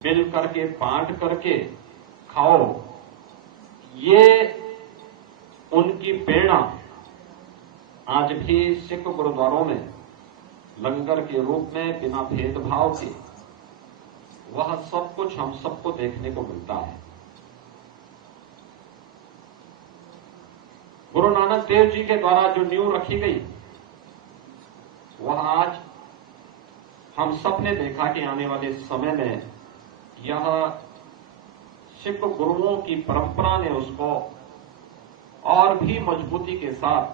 मिल करके बांट करके खाओ, ये उनकी प्रेरणा आज भी सिख गुरुद्वारों में लंगर के रूप में बिना भेदभाव के वह सब कुछ हम सबको देखने को मिलता है। गुरु नानक देव जी के द्वारा जो नींव रखी गई वह आज हम सब ने देखा कि आने वाले समय में यह सिख गुरुओं की परंपरा ने उसको और भी मजबूती के साथ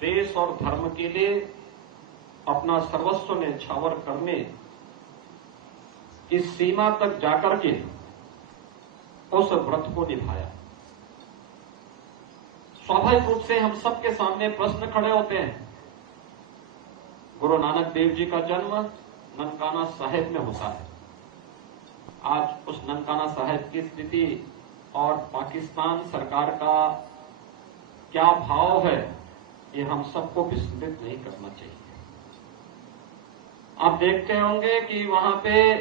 देश और धर्म के लिए अपना सर्वस्व न्यौछावर करने की सीमा तक जाकर के उस व्रत को निभाया। स्वाभाविक रूप से हम सबके सामने प्रश्न खड़े होते हैं। गुरु नानक देव जी का जन्म ननकाना साहिब में होता है। आज उस ननकाना साहिब की स्थिति और पाकिस्तान सरकार का क्या भाव है, ये हम सबको विस्मृत नहीं करना चाहिए। आप देखते होंगे कि वहां पे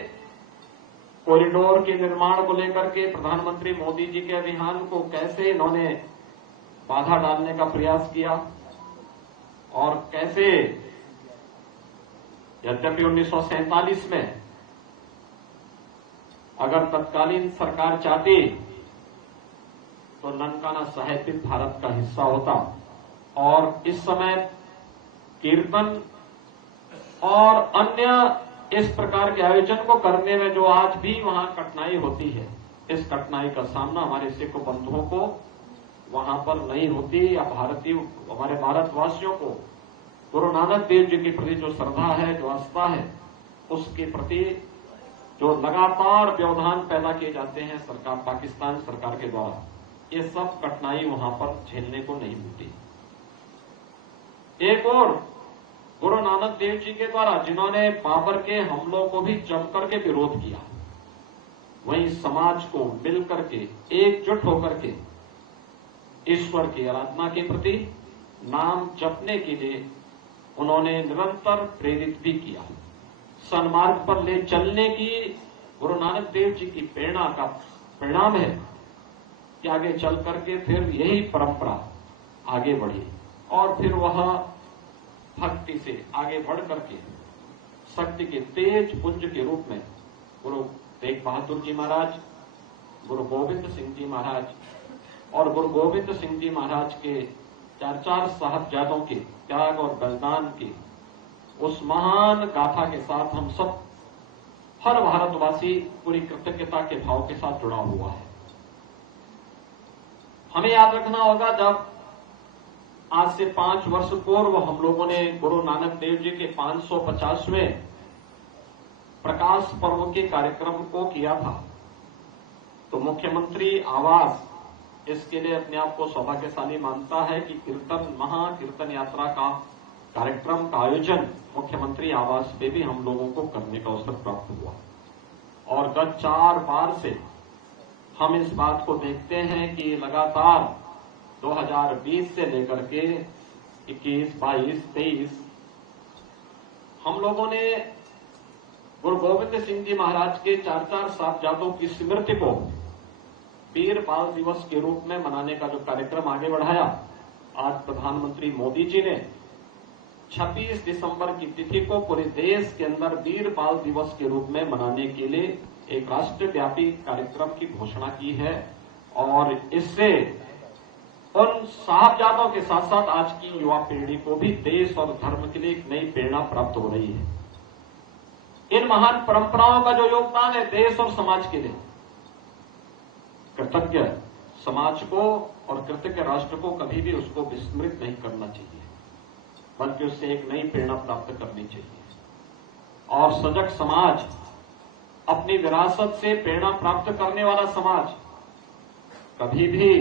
कॉरिडोर के निर्माण को लेकर के प्रधानमंत्री मोदी जी के अभियान को कैसे इन्होंने बाधा डालने का प्रयास किया और कैसे, यद्यपि 1947 में अगर तत्कालीन सरकार चाहती तो ननकाना साहिब भी भारत का हिस्सा होता और इस समय कीर्तन और अन्य इस प्रकार के आयोजन को करने में जो आज भी वहां कठिनाई होती है, इस कठिनाई का सामना हमारे सिख बंधुओं को वहां पर नहीं होती, या हमारे भारतवासियों को गुरु नानक देव जी के प्रति जो श्रद्धा है, जो आस्था है, उसके प्रति जो लगातार व्यवधान पैदा किए जाते हैं सरकार, पाकिस्तान सरकार के द्वारा, ये सब कठिनाई वहां पर झेलने को नहीं मिलती। एक और गुरु नानक देव जी के द्वारा जिन्होंने बाबर के हमलों को भी जम करके विरोध किया, वहीं समाज को मिल करके एकजुट होकर के ईश्वर की आराधना के प्रति नाम जपने के लिए उन्होंने निरंतर प्रेरित भी किया। सन्मार्ग पर ले चलने की गुरु नानक देव जी की प्रेरणा का परिणाम है कि आगे चल करके फिर यही परंपरा आगे बढ़ी और फिर वह भक्ति से आगे बढ़ करके शक्ति के तेज पुंज के रूप में गुरु तेग बहादुर जी महाराज, गुरु गोविंद सिंह जी महाराज और गुरु गोविंद सिंह जी महाराज के चार साहबजादों के त्याग और बलिदान की उस महान गाथा के साथ हम सब, हर भारतवासी पूरी कृतज्ञता के भाव के साथ जुड़ा हुआ है। हमें याद रखना होगा, जब आज से 5 वर्ष पूर्व हम लोगों ने गुरु नानक देव जी के 550वें प्रकाश पर्व के कार्यक्रम को किया था, तो मुख्यमंत्री आवास इसके लिए अपने आप को सौभाग्यशाली मानता है कि महाकीर्तन यात्रा का कार्यक्रम का आयोजन मुख्यमंत्री आवास पे भी हम लोगों को करने का अवसर प्राप्त हुआ। और गत 4 बार से हम इस बात को देखते हैं कि लगातार 2020 से लेकर के 21, 22, 23 हम लोगों ने गुरु गोविंद सिंह जी महाराज के 4 साहबजादों की स्मृति को वीर बाल दिवस के रूप में मनाने का जो कार्यक्रम आगे बढ़ाया। आज प्रधानमंत्री मोदी जी ने 26 दिसंबर की तिथि को पूरे देश के अंदर वीर बाल दिवस के रूप में मनाने के लिए एक राष्ट्रव्यापी कार्यक्रम की घोषणा की है और इससे उन साहबजादों के साथ साथ आज की युवा पीढ़ी को भी देश और धर्म के लिए एक नई प्रेरणा प्राप्त हो रही है। इन महान परंपराओं का जो योगदान है देश और समाज के लिए, कृतज्ञ समाज को और कृतज्ञ राष्ट्र को कभी भी उसको विस्मृत नहीं करना चाहिए, बल्कि उससे एक नई प्रेरणा प्राप्त करनी चाहिए। और सजग समाज, अपनी विरासत से प्रेरणा प्राप्त करने वाला समाज कभी भी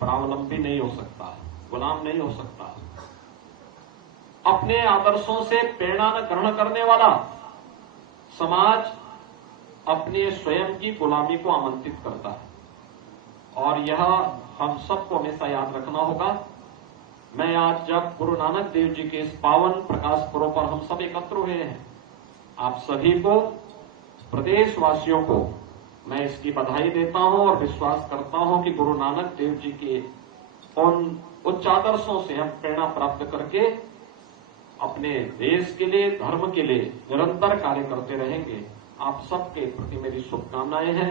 परावलंबी नहीं हो सकता, गुलाम नहीं हो सकता। अपने आदर्शों से प्रेरणा न ग्रहण करने वाला समाज अपने स्वयं की गुलामी को आमंत्रित करता है और यह हम सबको हमेशा याद रखना होगा। मैं आज जब गुरु नानक देव जी के इस पावन प्रकाश पर्व पर हम सब एकत्र हुए हैं, आप सभी को प्रदेशवासियों को मैं इसकी बधाई देता हूं और विश्वास करता हूं कि गुरु नानक देव जी के उन उच्च आदर्शों से हम प्रेरणा प्राप्त करके अपने देश के लिए, धर्म के लिए निरंतर कार्य करते रहेंगे। आप सबके प्रति मेरी शुभकामनाएं हैं।